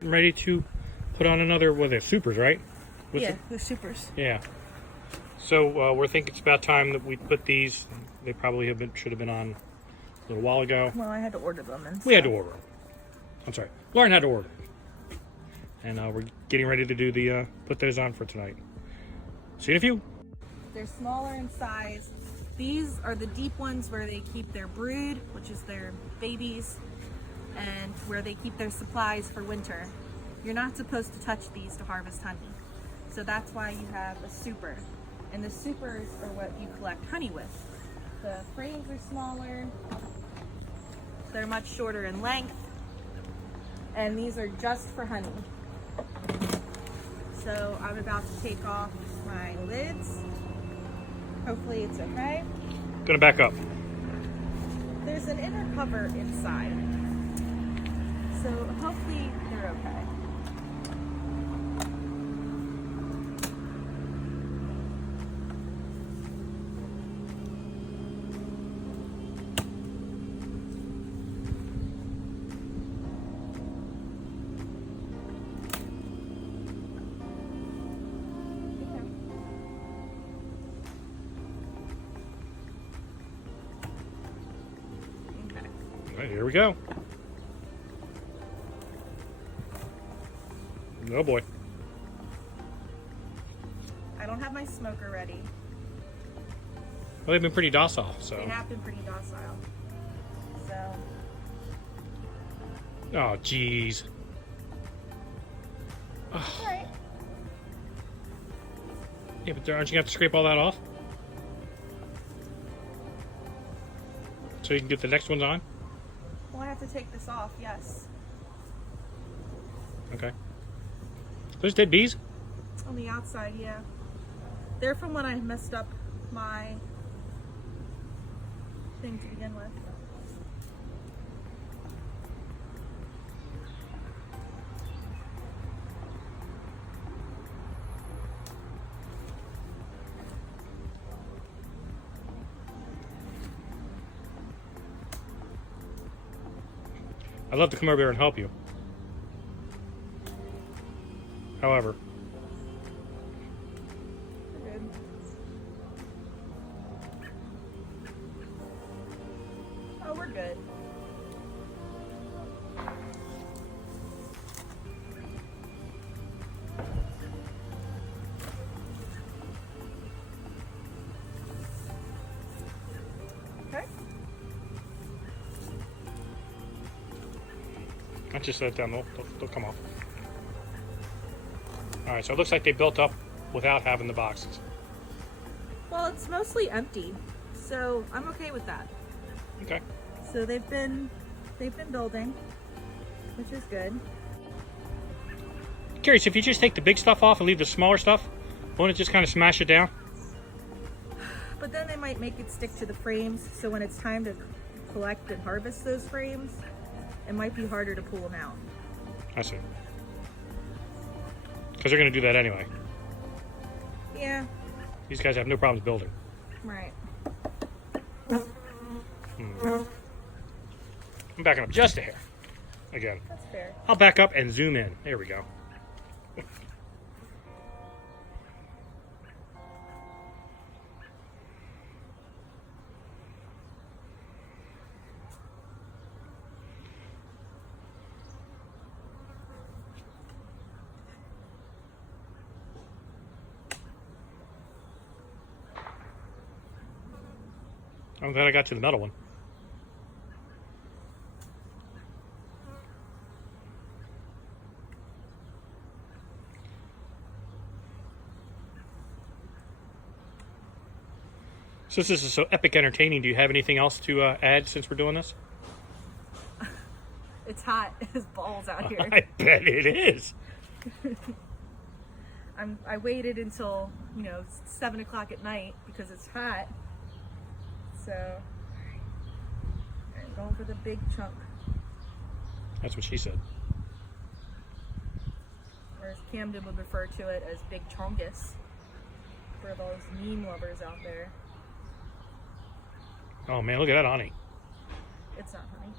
I'm ready to put on another, what are they, supers, right? The supers. Yeah. So we're thinking it's about time that we put these. They probably should have been on a little while ago. Well, I had to order them. And we had to order them. I'm sorry, Lauren had to order them. And we're getting ready to do the put those on for tonight. See you in a few. They're smaller in size. These are the deep ones where they keep their brood, which is their babies, and where they keep their supplies for winter. You're not supposed to touch these to harvest honey. So that's why you have a super. And the supers are what you collect honey with. The frames are smaller. They're much shorter in length. And these are just for honey. So I'm about to take off my lids. Hopefully it's okay. Gonna back up. There's an inner cover inside. So hopefully they're okay. All right, here we go. Oh boy. I don't have my smoker ready. Well, they've been pretty docile, so. They have been pretty docile. So. Oh, jeez. Alright. Yeah, but aren't you gonna have to scrape all that off? So you can get the next ones on? Well, I have to take this off, yes. Okay. Those dead bees? On the outside, yeah. They're from when I messed up my thing to begin with. I'd love to come over here and help you. However, Good. Oh, we're good. Okay. not just set it down, they'll come off. Alright, so it looks like they built up without having the boxes. Well, it's mostly empty, so I'm okay with that. Okay. So they've been building, which is good. Curious, if you just take the big stuff off and leave the smaller stuff, won't it just kind of smash it down? But then they might make it stick to the frames, so when it's time to collect and harvest those frames, it might be harder to pull them out. I see. Because they're going to do that anyway. Yeah. These guys have no problems building. Right. I'm backing up just a hair. Again. That's fair. I'll back up and zoom in. There we go. I'm glad I got to the metal one. Since this is so epic entertaining, do you have anything else to add since we're doing this? It's hot as balls out here. I bet it is. I waited until 7 o'clock at night because it's hot. So I'm going for the big chunk. That's what she said. Or as Camden would refer to it as big chongus for those meme lovers out there. Oh man, look at that honey. It's not honey.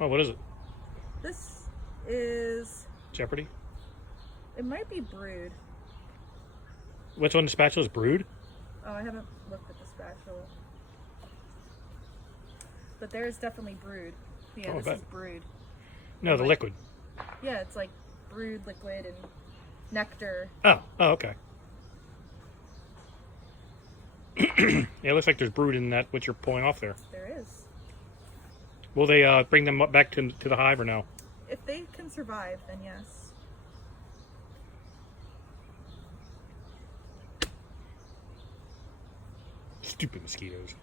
Oh, what is it? This is Jeopardy? It might be brood. What's on the spatula is brood? Oh, I haven't looked at the spatula. But there is definitely brood. Yeah, Oh, this is brood. No, the liquid. Yeah, it's like brood liquid and nectar. Oh, okay. Yeah, it looks like there's brood in that, what you're pulling off there. There is. Will they bring them up back to the hive or no? If they can survive, then yes. Stupid mosquitoes.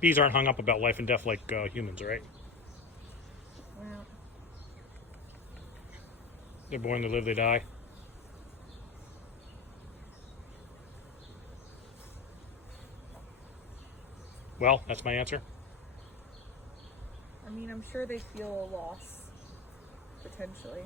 Bees aren't hung up about life and death like humans, right? Well, They're born, they live, they die. Well, that's my answer. I mean, I'm sure they feel a loss, potentially.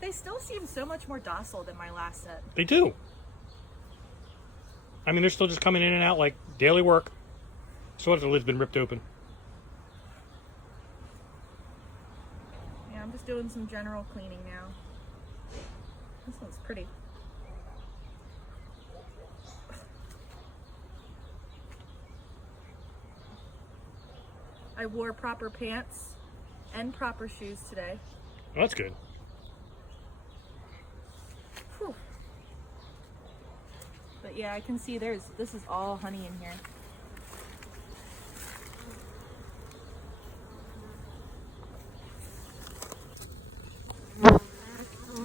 They still seem so much more docile than my last set. They do. I mean, they're still just coming in and out like daily work. So what if the lid's been ripped open? Yeah, I'm just doing some general cleaning now. This one's pretty. I wore proper pants and proper shoes today. Well, that's good. Whew. But yeah, I can see this is all honey in here.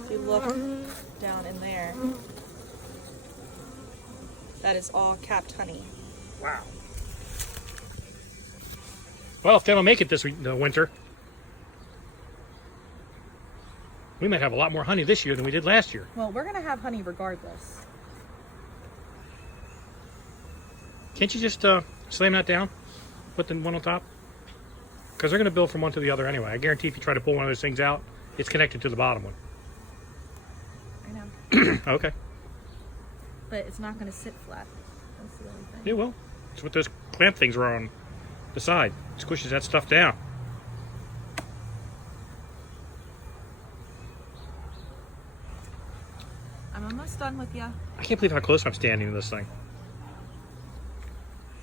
If you look down in there, that is all capped honey. Wow. Well, if they don't make it this winter, we might have a lot more honey this year than we did last year. Well, we're gonna have honey regardless. Can't you just slam that down? Put the one on top? Because they're going to build from one to the other anyway. I guarantee if you try to pull one of those things out, it's connected to the bottom one. I know. Okay. But it's not gonna sit flat. That's the only thing. It will. It's what those clamp things are on the side. It squishes that stuff down. I'm almost done with you. I can't believe how close I'm standing to this thing.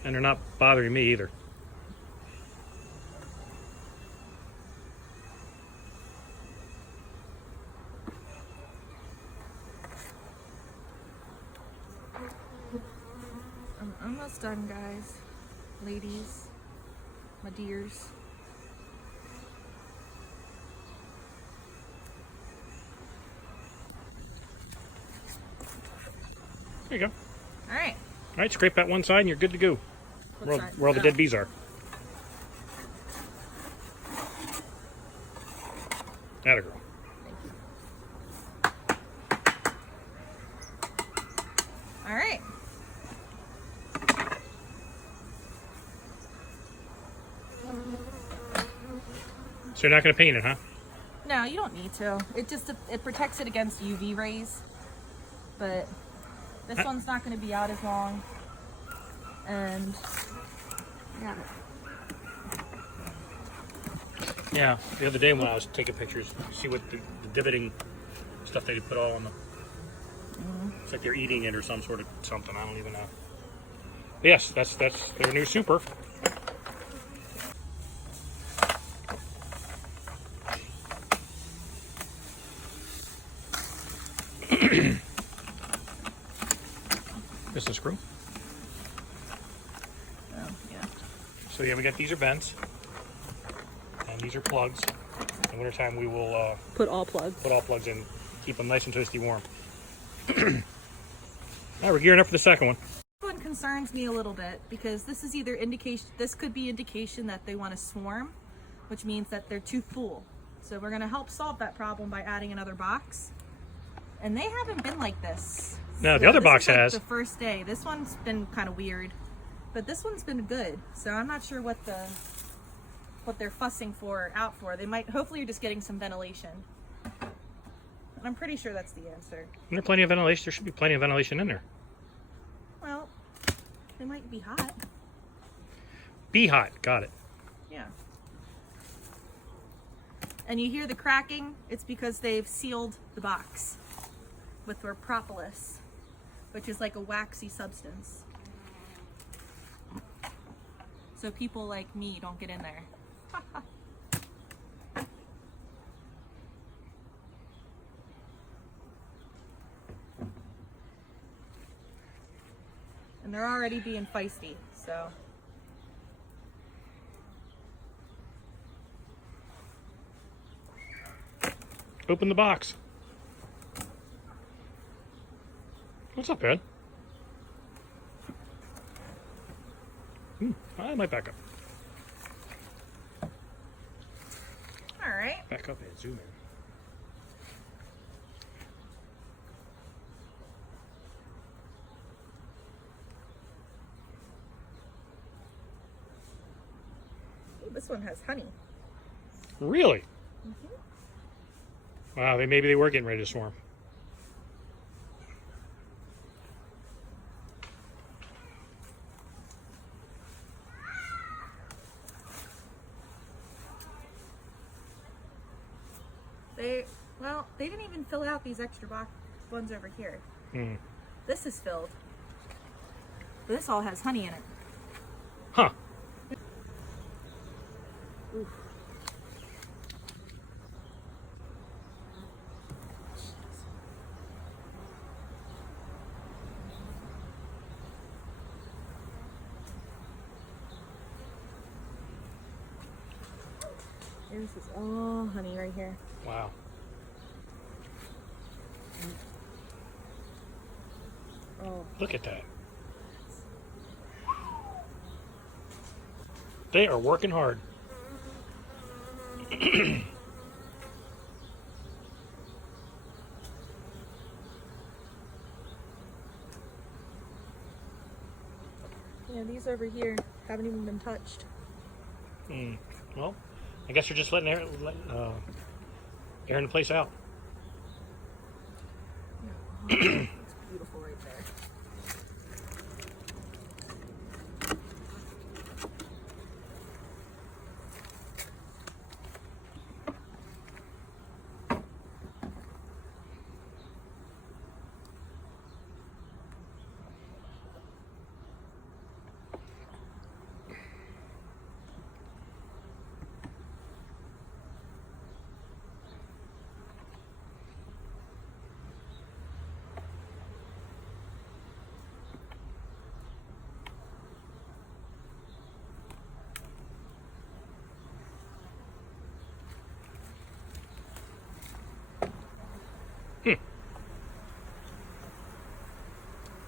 And they're not bothering me either. I'm almost done, guys. Ladies, my dears. There you go. All right. All right, scrape that one side and you're good to go. What side? Where all the dead bees are. Atta girl. All right. So you're not going to paint it, huh? No, you don't need to. It protects it against UV rays, but this one's not going to be out as long. And yeah. Yeah, the other day when I was taking pictures, you see what the divoting stuff they put all on the... It's like they're eating it or some sort of something. I don't even know. But yes, that's their new super. This is a screw. Oh, yeah. So yeah, we got these are vents, and these are plugs. In wintertime, we will Put all plugs in, keep them nice and toasty warm. Now we're gearing up for the second one. This one concerns me a little bit because this is either indication. This could be indication that they want to swarm, which means that they're too full. So we're going to help solve that problem by adding another box. And they haven't been like this. No, So the other this box is like has. the first day. This one's been kind of weird, but this one's been good. So I'm not sure what the what they're fussing out for. They might, hopefully you're just getting some ventilation. And I'm pretty sure that's the answer. Isn't there plenty of ventilation? There should be plenty of ventilation in there. Well, they might be hot. Be hot. Got it. Yeah. And you hear the cracking, it's because they've sealed the box with their propolis, which is like a waxy substance. So people like me don't get in there. And they're already being feisty, so. Open the box. What's up, Ed? I might back up. All right. Back up and zoom in. Ooh, this one has honey. Really? Wow, maybe they were getting ready to swarm. They didn't even fill out these extra ones over here. This is filled. But this all has honey in it. Huh. Oof. This is all honey right here. Wow. Oh. Look at that. They are working hard. Yeah, these over here haven't even been touched. Well, I guess you're just letting airing the place out. Yeah. It's beautiful right there.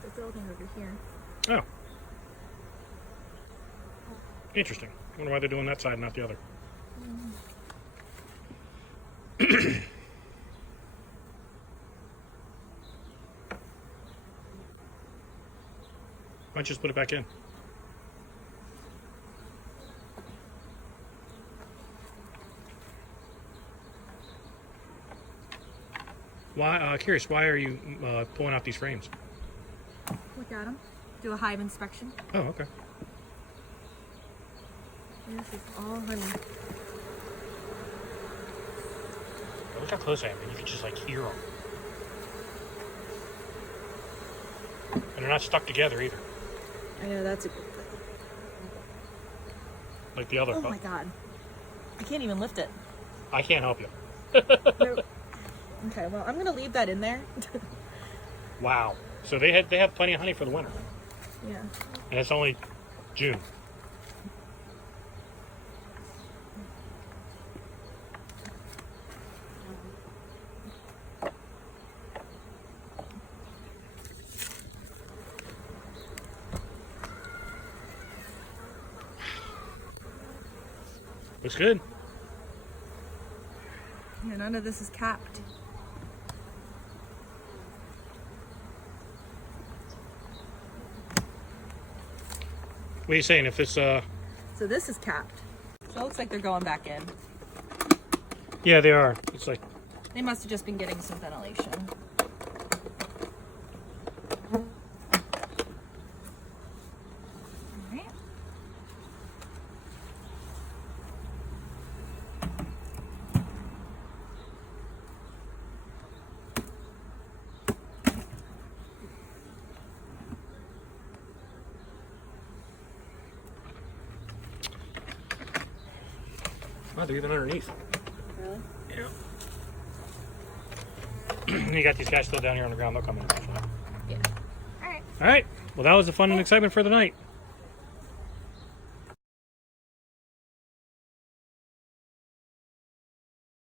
The building over here. Oh. Interesting. I wonder why they're doing that side, not the other. Why don't you just put it back in? Why? Curious. Why are you pulling out these frames? Look at them. Do a hive inspection. Oh, okay. And this is all honey. Look how close I am, and you can just like hear them. And they're not stuck together either, I know, that's a good thing. like the other. Oh my god. I can't even lift it. I can't help you. Nope. Okay, well, I'm going to leave that in there. Wow. So they have plenty of honey for the winter, Yeah. and it's only June. Looks good. Yeah, none of this is capped. What are you saying? If it's So this is capped. So It looks like they're going back in. Yeah, they are. It's like They must have just been getting some ventilation. Alright. oh, they're even underneath. Really? Yeah. You got these guys still down here on the ground. They'll come in eventually. Yeah. Alright. All right. Well, that was the fun and excitement for the night.